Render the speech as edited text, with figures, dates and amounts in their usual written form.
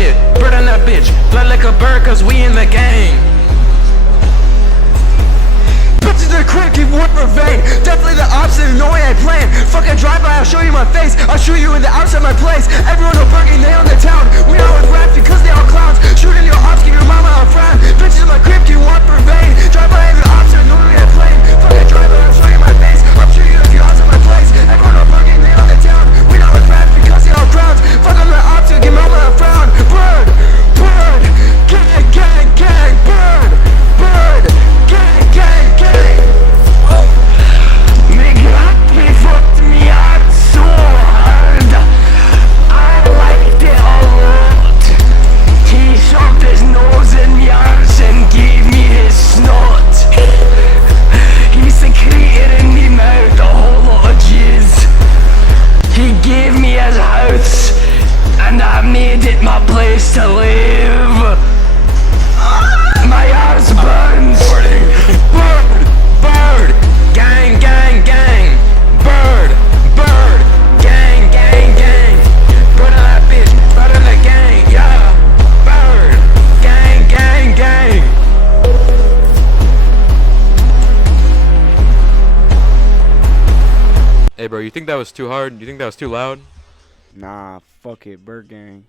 shit. Bird on that bitch. Blood like a bird, cause we in the gang. Bitches are quick, keep one for vain. Definitely the opposite, no way I plan. Fucking drive by, I'll show you my face. I'll shoot you in the outside my place. Everyone will burning, they on the town. We all with rap because they all clowns. Shooting your ops, give your mama a frown. Bitches in my crib, keep one for vain. Drive by, the opposite, no way I plan. Fucking drive by, I'll show you my face. I'll shoot you if you're outside my place. Everyone will burning, they on the town. We all with rap because they all clowns. Fuck on the opposite, give mama a frown. Bird, bird, gang, gang, gang. Bird, bird, gang, gang, gang. He fucked me up so hard. I liked it a lot. He shoved his nose in my arse and gave me his snot. He secreted in me mouth a whole lot of jizz. He gave me his house and I made it my place to live. My arse burns. Bird, bird, gang, gang, gang. Bird, bird, gang, gang, gang. Bird on that bitch, bird on the gang, yeah. Bird, gang, gang, gang. Hey bro, you think that was too hard? You think that was too loud? Nah, fuck it, Bird Gang.